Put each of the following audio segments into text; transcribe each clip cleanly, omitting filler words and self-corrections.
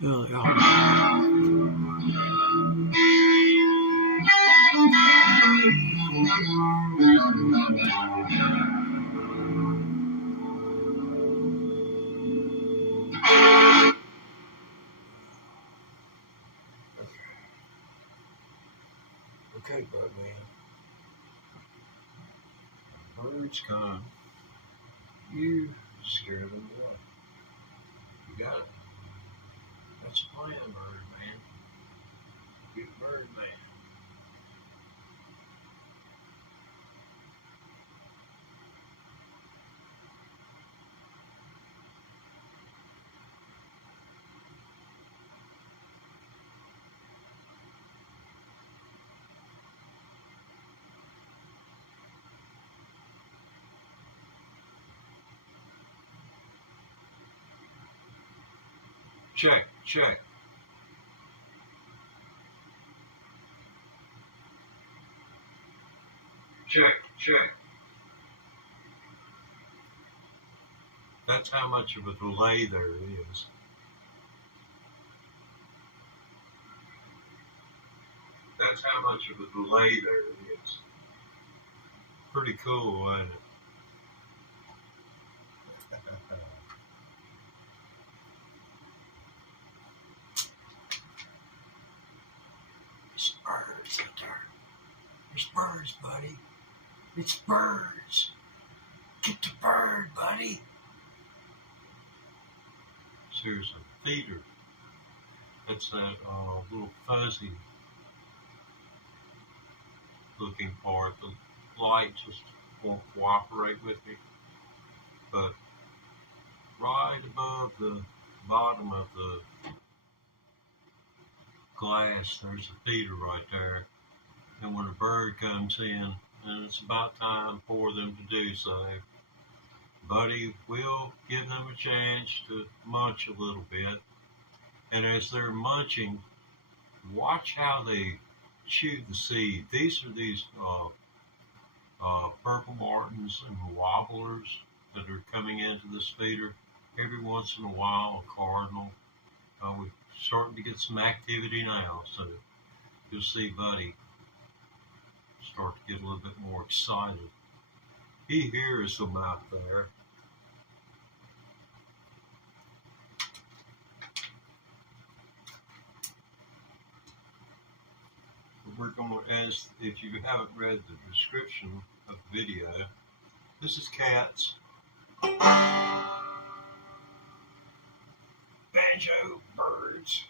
Yeah, yeah. Okay, Birdman. Bird's gone. You scared them away. You got it. That's a plan, Birdman. Get Birdman. Check, check. Check, check. That's how much of a delay there is. That's how much of a delay there is. Pretty cool, isn't it? It's birds out there. There's birds, buddy. It's birds. Get the bird, buddy. So there's a feeder. That's that little fuzzy looking part. The light just won't cooperate with me. But right above the bottom of the glass, there's a feeder right there. And when a bird comes in, and it's about time for them to do so, Buddy will give them a chance to munch a little bit. And as they're munching, watch how they chew the seed. These are these purple martins and wobblers that are coming into this feeder. Every once in a while, a cardinal. We're starting to get some activity now, so you'll see Buddy start to get a little bit more excited. He hears them out there. We're going to, as if you haven't read the description of the video, this is cats. Banjo, birds.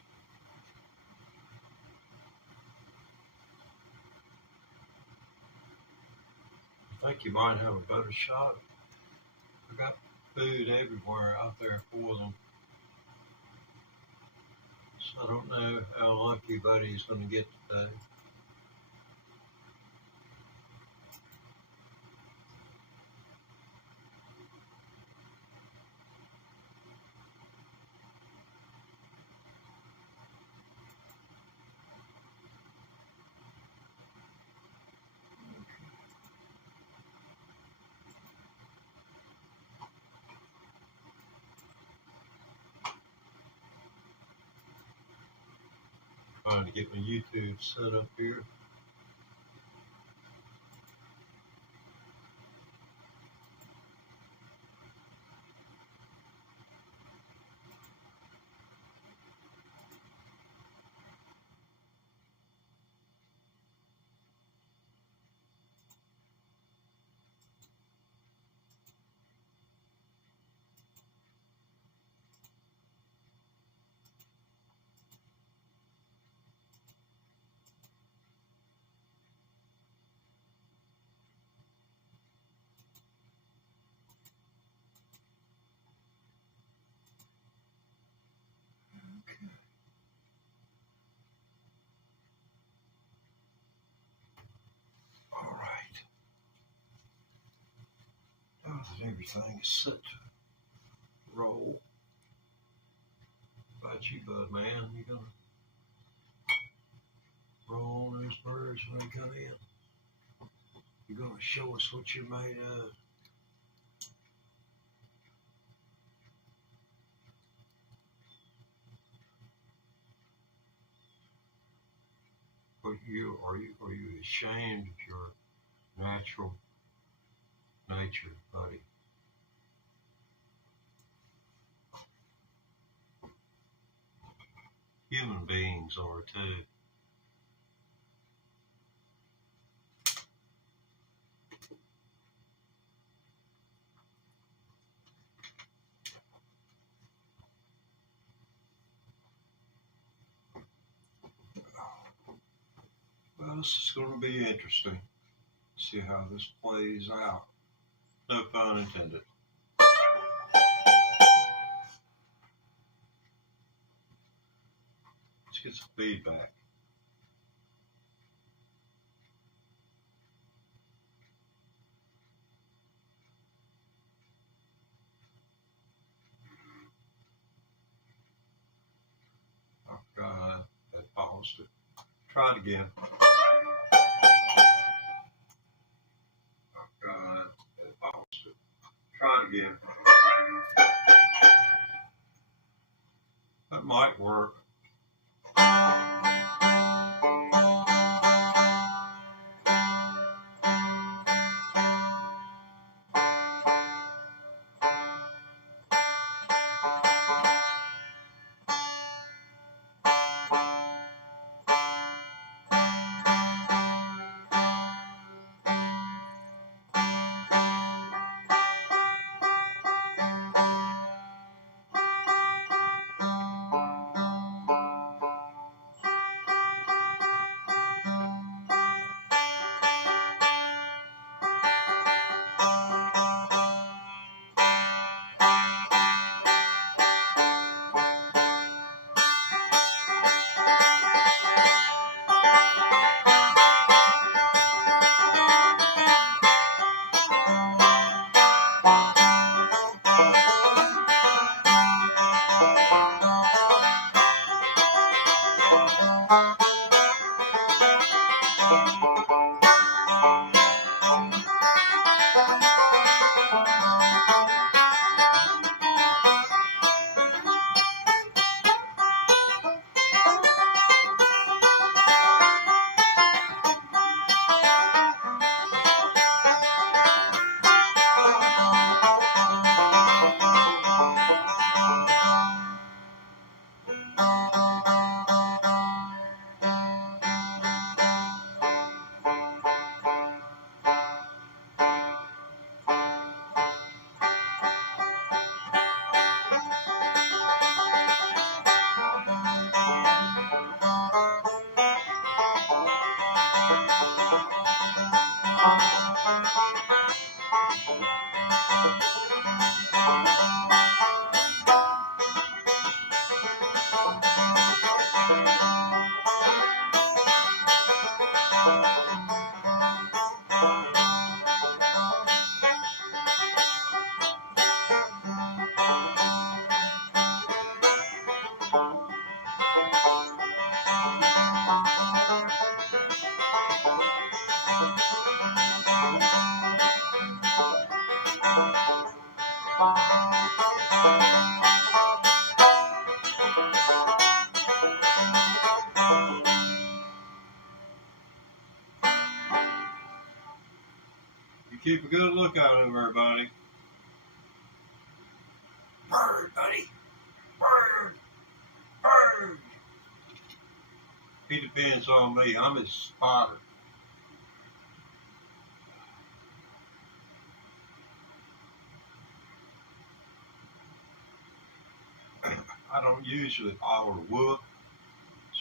I think you might have a better shot. I got food everywhere out there for them. So I don't know how lucky Buddy's going to get today. Trying to get my YouTube set up here. All right. Now that everything is set to roll, about you, Bud, man, you gonna roll on those birds when they come in? You're gonna show us what you're made of. Are you ashamed of your natural nature, buddy? Human beings are too. Well, this is going to be interesting. See how this plays out. No pun intended. Let's get some feedback. Oh God, I paused it. Try it again. Oh God, I paused it. Try it again. That might work. You keep a good lookout of everybody. Byrd, buddy. Byrd. Byrd. He depends on me. I'm his spotter. I don't usually holler whoop,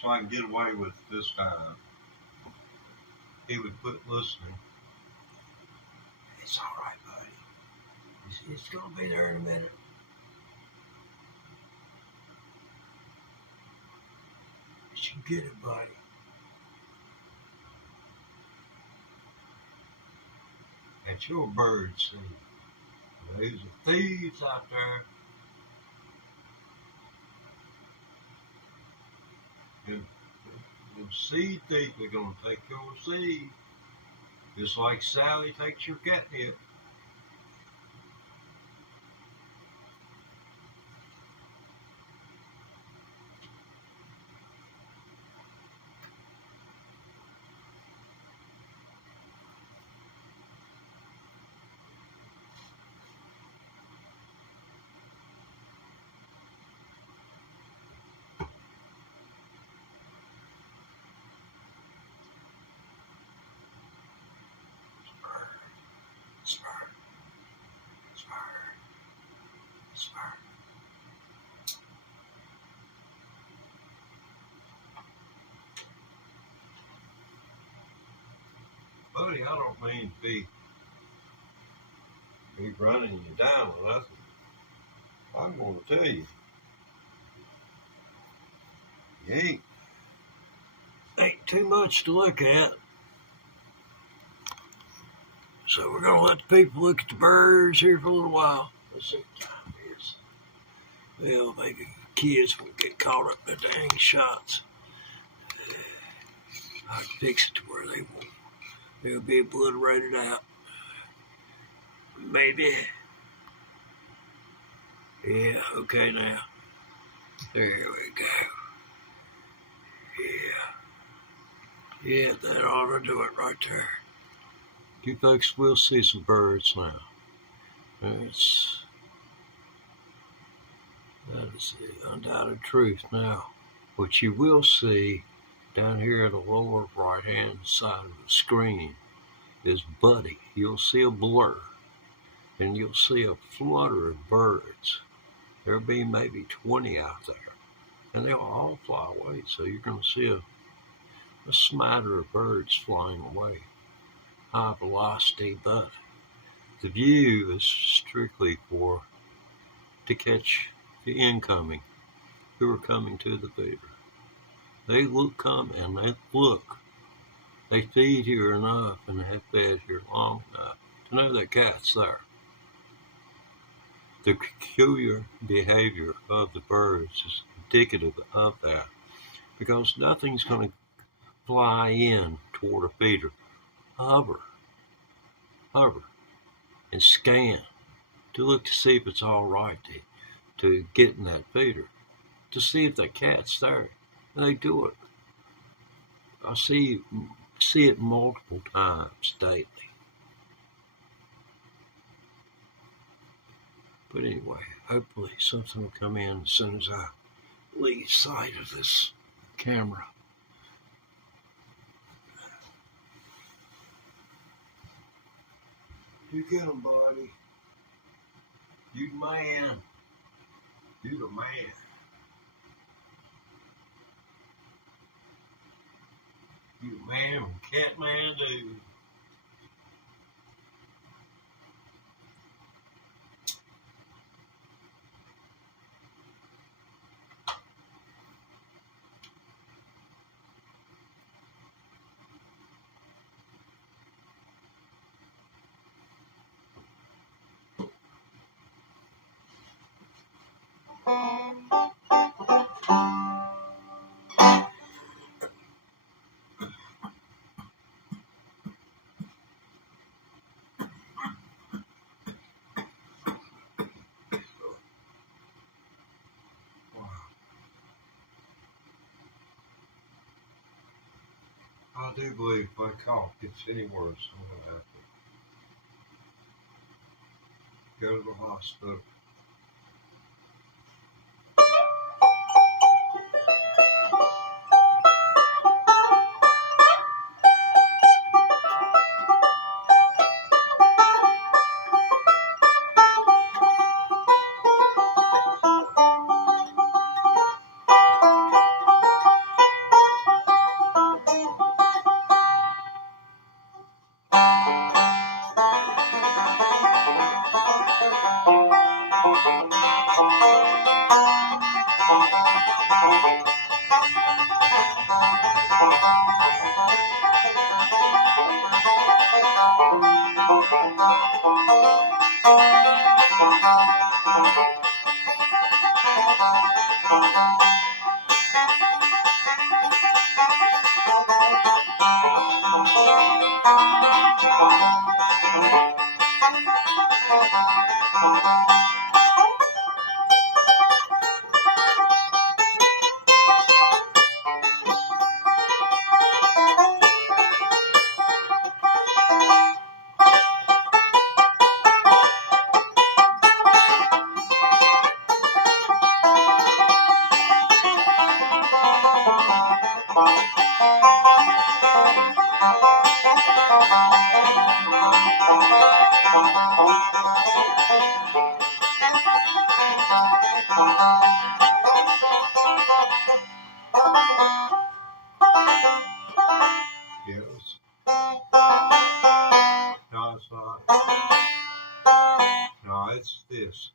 so I can get away with this time. He would quit listening. It's all right, buddy. It's going to be there in a minute. You should get it, buddy. That's your bird seed. There's the thieves out there. And seed thief are going to take your seed. Just like Sally takes your catnip. there. Buddy, I don't mean to be running you down or nothing. I'm going to tell you, you ain't too much to look at. So we're going to let the people look at the birds here for a little while. Let's see what time it is. Well, maybe kids will get caught up in the dang shots. I can fix it to where they'll be obliterated out. Maybe. Yeah, okay now. There we go. Yeah, that ought to do it right there. You folks will see some birds now. That is the undoubted truth now. What you will see down here in the lower right-hand side of the screen is Buddy. You'll see a blur, and you'll see a flutter of birds. There'll be maybe 20 out there, and they'll all fly away. So you're going to see a smatter of birds flying away, high velocity, but the view is strictly to catch the incoming who are coming to the feeder. They come and they look. They feed here enough and they have fed here long enough to know that cat's there. The peculiar behavior of the birds is indicative of that, because nothing's going to fly in toward a feeder. Hover, and scan to look to see if it's all right to get in that feeder, to see if that cat's there. And they do it. I see it multiple times daily. But anyway, hopefully something will come in as soon as I leave sight of this camera. You get him, buddy. You the man. You the man. You the man from Kathmandu. I do believe if my cough gets any worse, I'm going to have to go to the hospital. Yes. No, it's not. No, it's this.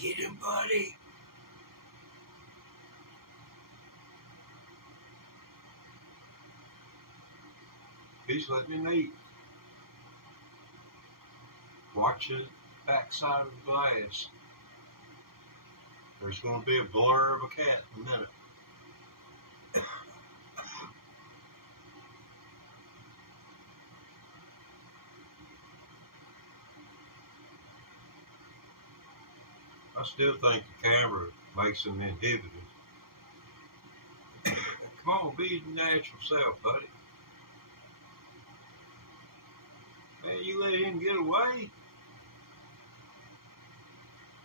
Get him, buddy. He's letting me eat. Watch the backside of the glass. There's going to be a blur of a cat in a minute. I still think the camera makes them inhibited. Come on, be your natural self, buddy. Man, you let him get away?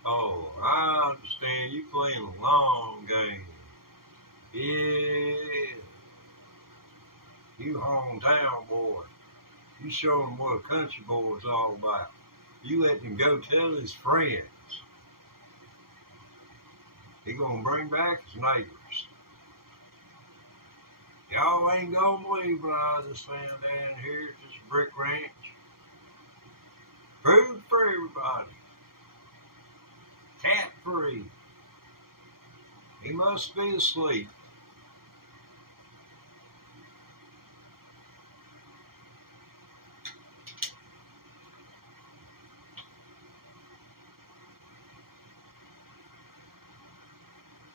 Oh, I understand. You playing a long game. Yeah. You hometown boy. You show him what a country boy's all about. You let him go tell his friends. He gonna bring back his neighbors. Y'all ain't gonna believe what I just found down here at this brick ranch. Food for everybody. Cat free. He must be asleep.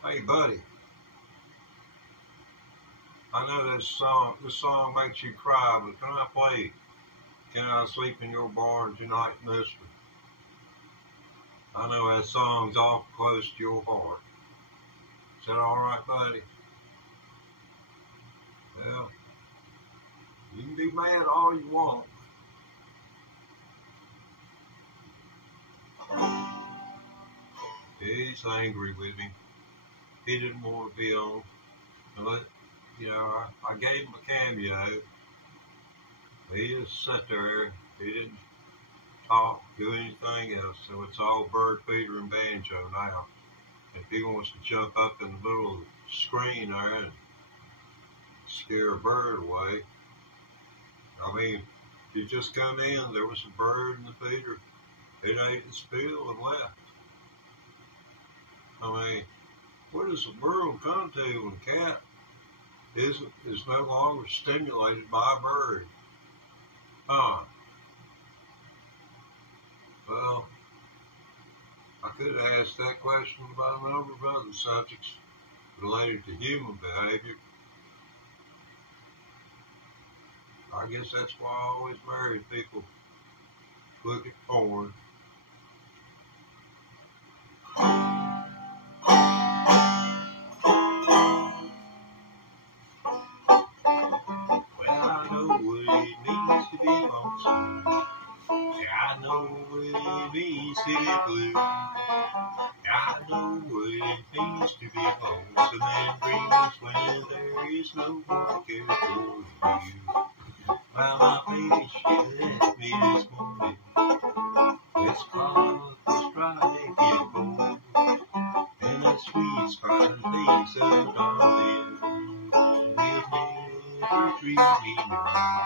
Hey, buddy. I know this song makes you cry, but can I play Can I Sleep in Your Barn Tonight, Mister? I know that song's awful close to your heart. Is that alright, buddy? Well, you can be mad all you want. He's angry with me. He didn't want to be on. But, I gave him a cameo. He just sat there. He didn't talk, do anything else. So it's all Byrd, Peter, and Banjo now. If he wants to jump up in the middle of the screen there and scare a bird away, I mean, he just come in, there was a Byrd and a Peter. It ate its fill and left. I mean, what does the world come to when cat is no longer stimulated by a bird? Huh. Well, I could have asked that question about a number of other subjects related to human behavior. I guess that's why I always marry people who look at porn. Well, I know what it means to be lonesome. I know what it means to be blue. I know what it means to be lonesome and dreams when there is no one to care for you. Well, my baby, she left me this morning. It's called the striking boy. And that sweet smiling face of darling will never treat me wrong.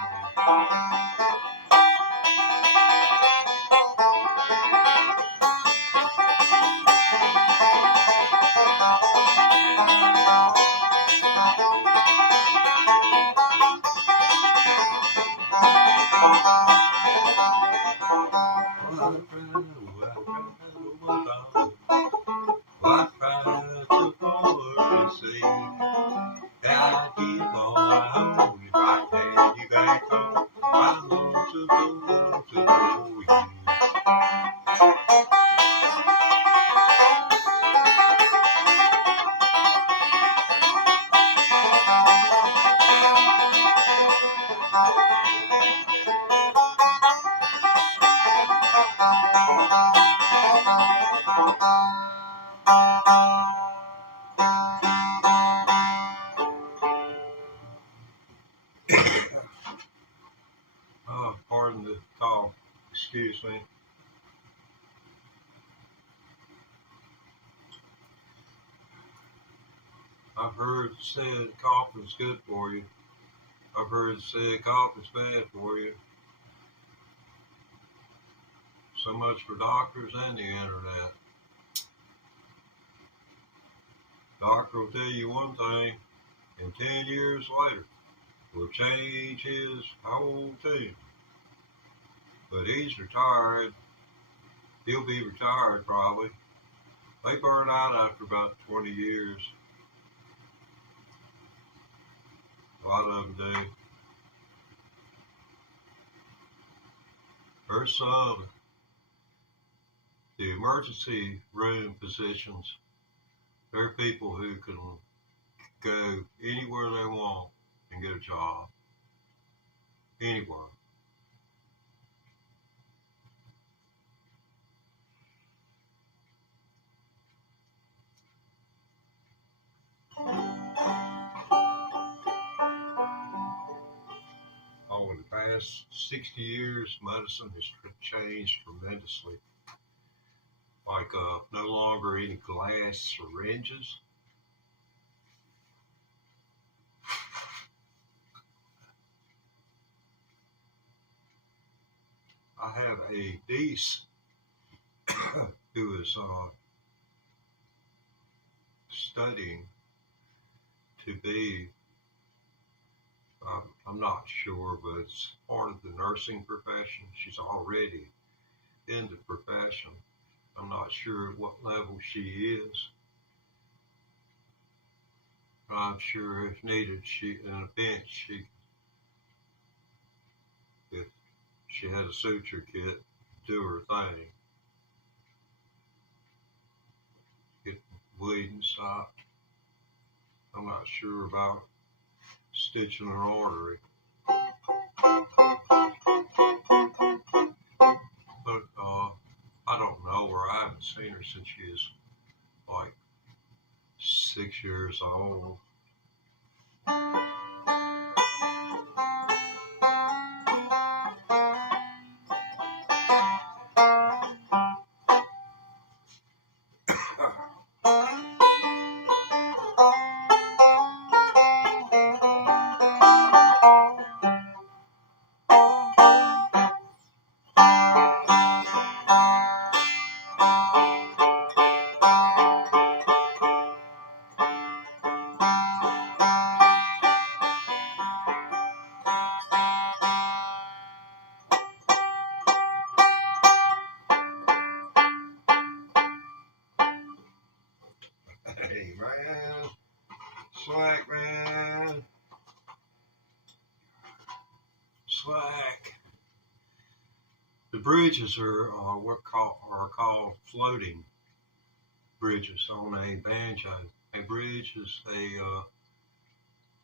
Oh, pardon the cough. Excuse me. I've heard it said coffee's good for you. I've heard it said coffee's bad for you. So much for doctors and the internet. Doctor will tell you one thing, and 10 years later will change his whole team. But he's retired. He'll be retired probably. They burn out after about 20 years. A lot of them do. There's some, the emergency room physicians, they're people who can go anywhere they want and get a job. Anywhere. In the past 60 years, medicine has changed tremendously. Like no longer any glass syringes. I have a niece who is studying to be, I'm not sure, but it's part of the nursing profession. She's already in the profession. I'm not sure at what level she is. I'm sure if needed, she in a pinch, if she had a suture kit, do her thing. Get bleeding stopped. I'm not sure about stitching her artery. But I don't know her. I haven't seen her since she is like 6 years old. Hey man, slack man, slack. The bridges are are called floating bridges on a banjo. A bridge is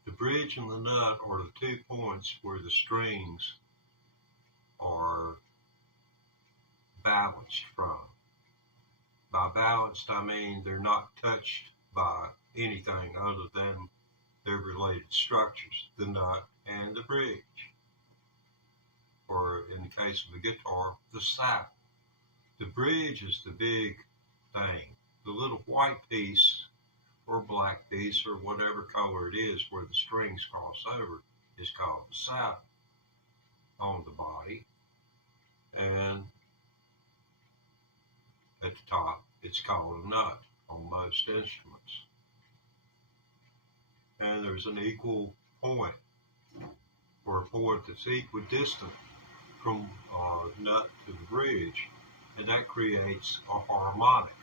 the bridge and the nut are the 2 points where the strings are balanced from. By balanced, I mean they're not touched by anything other than their related structures, the nut and the bridge. Or in the case of a guitar, the saddle. The bridge is the big thing. The little white piece or black piece or whatever color it is where the strings cross over is called the saddle on the body. And at the top, it's called a nut on most instruments. And there's an equal point, or a point that's equidistant from nut to the bridge, and that creates a harmonic.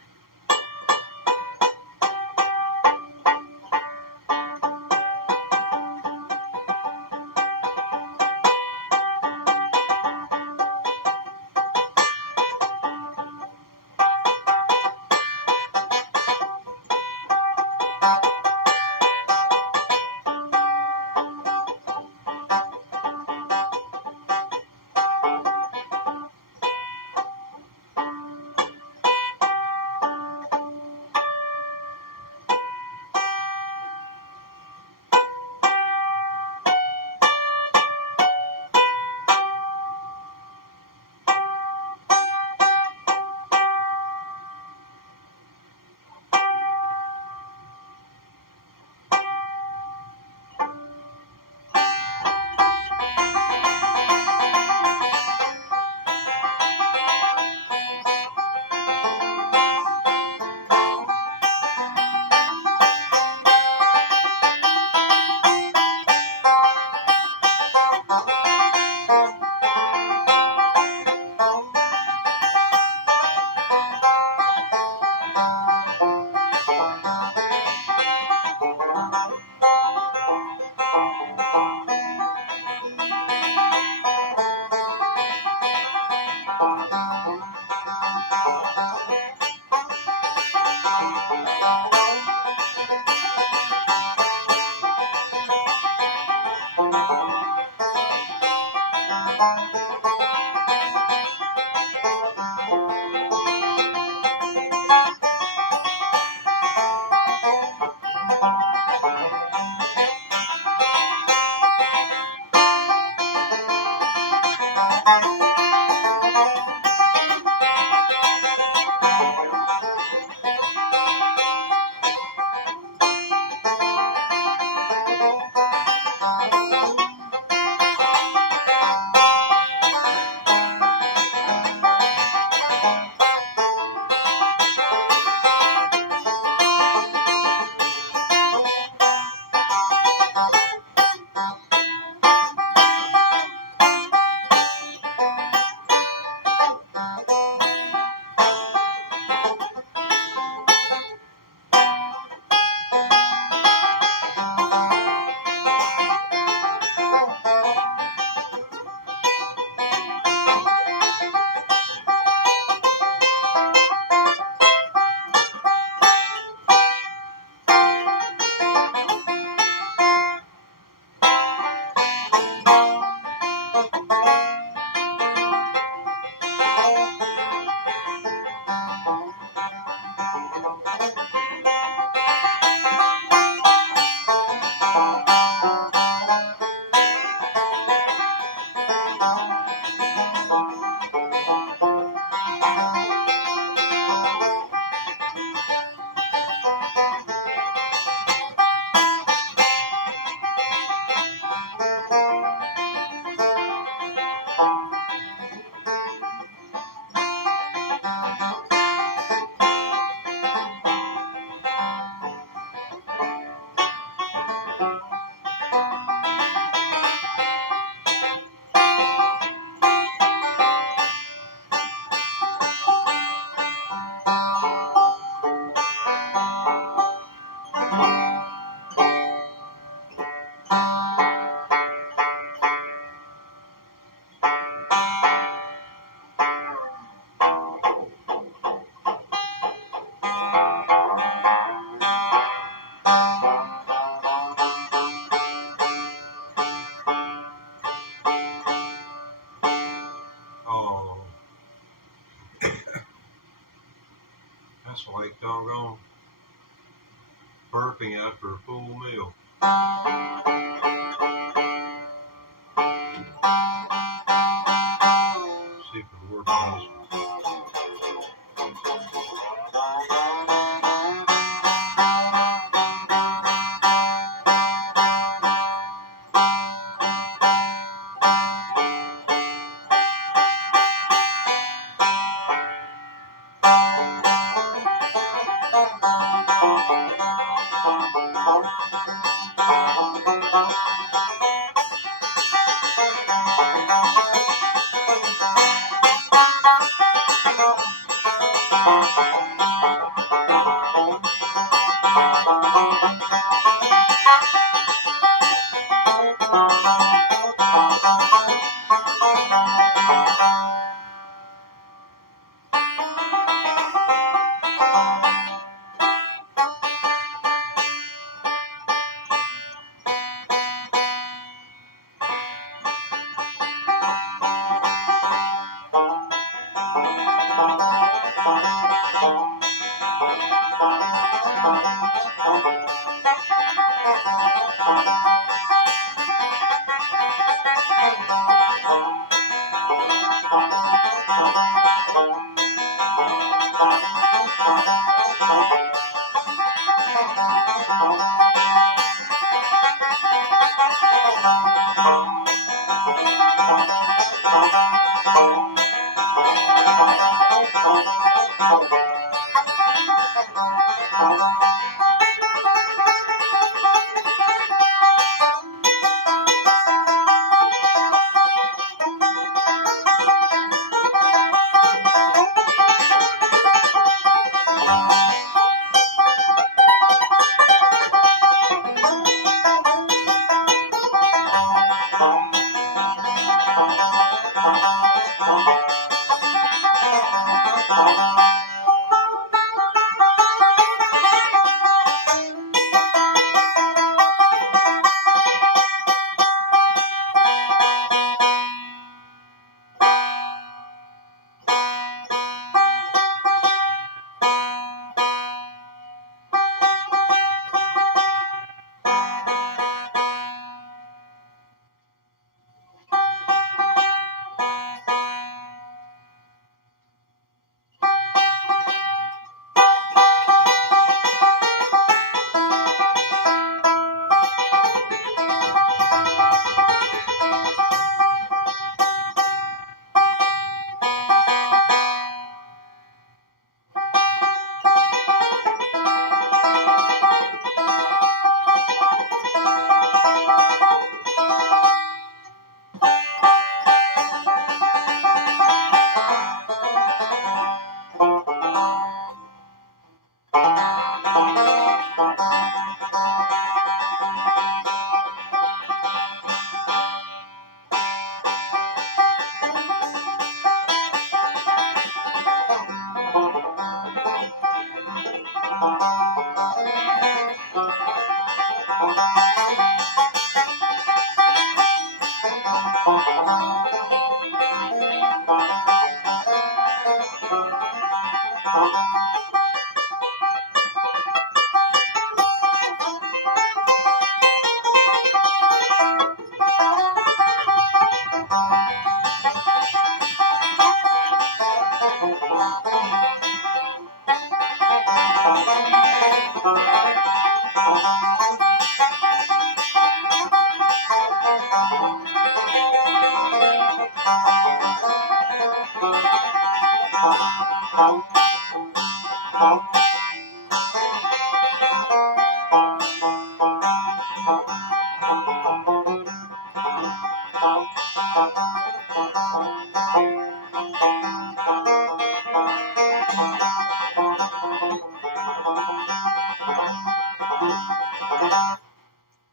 Oh, that's like doggone burping after a full meal. See if it works on this one.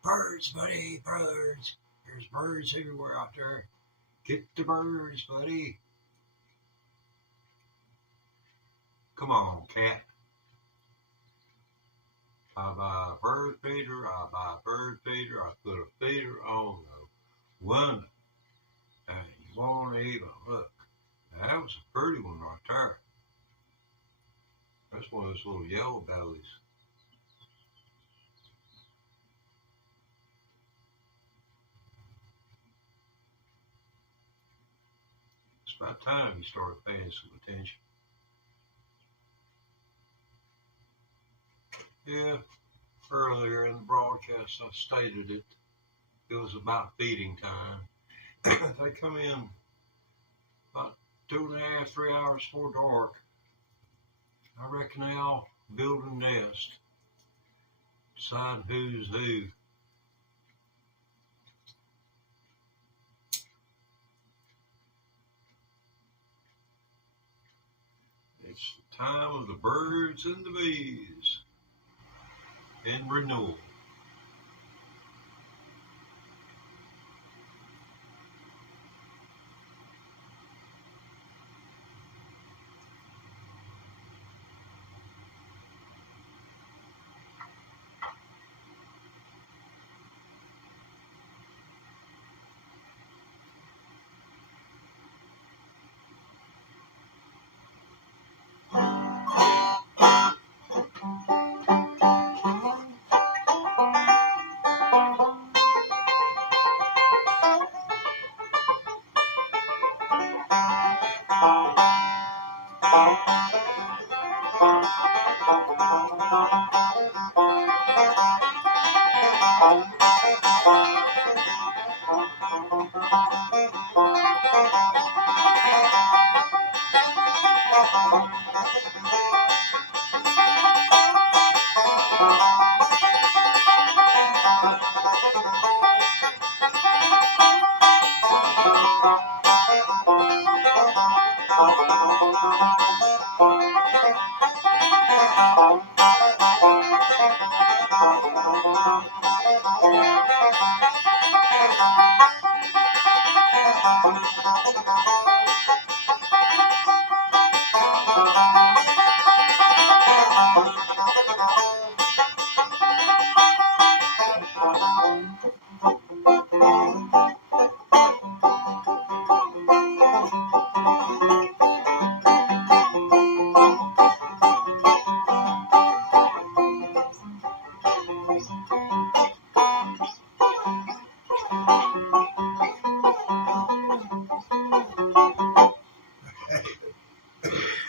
Birds, buddy, birds. There's birds everywhere out there. Get the birds, buddy. Come on, cat. I buy a bird feeder, I buy a bird feeder, I put a feeder on the window. And you won't even look. That was a pretty one right there. That's one of those little yellow bellies. It's about time you started paying some attention. Yeah, earlier in the broadcast I stated it. It was about feeding time. They come in about 2.5, 3 hours before dark. I reckon they all build a nest, deciding who's who. It's the time of the birds and the bees and renewal.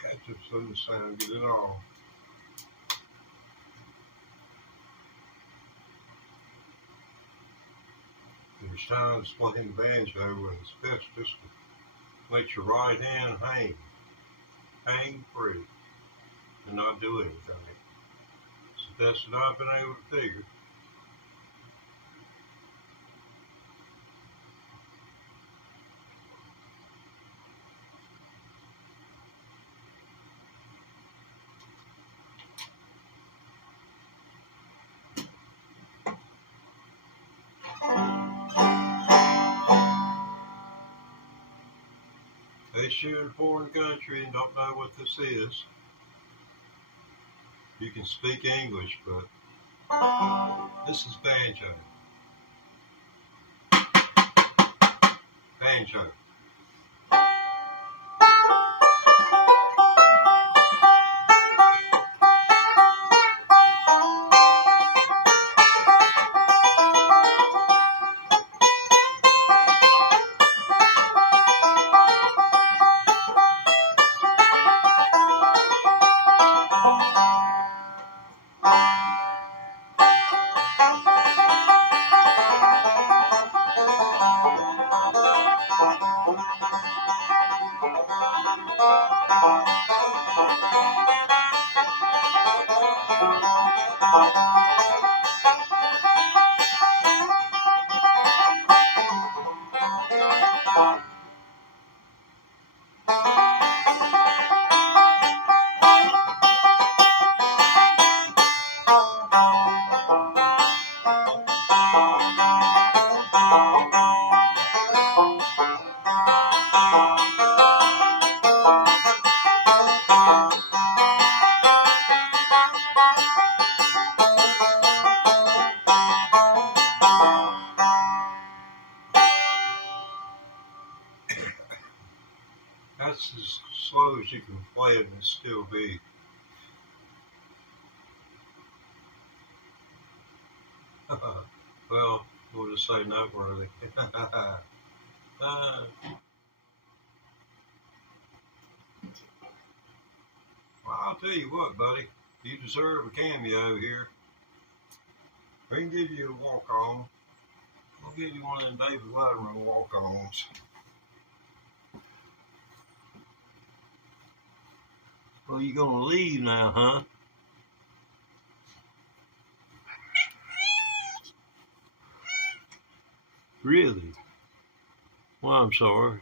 That just doesn't sound good at all. There's times playing banjo when it's best just to let your right hand hang free, and not do anything. It's the best that I've been able to figure. If you're in a foreign country and don't know what this is, you can speak English, but this is banjo. banjo. That's as slow as you can play it and still be. Well, we'll just say noteworthy. Well, I'll tell you what, buddy. You deserve a cameo here. We can give you a walk-on. We'll give you one of them David Letterman walk-ons. Well, you gonna leave now, huh? Really? Well, I'm sorry.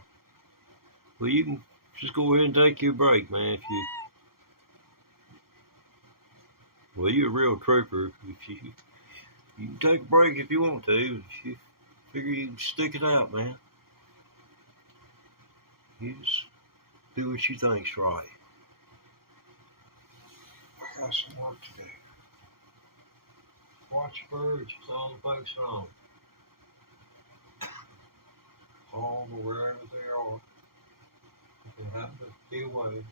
Well, you can just go ahead and take your break, man. Well, you're a real trooper. If you can take a break if you want to. If you figure you can stick it out, man. You just do what you think's right. I got some work to do. Watch birds. It's all the folks on. Home or wherever they are. If they happen to be away.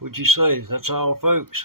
What'd you say? That's all, folks?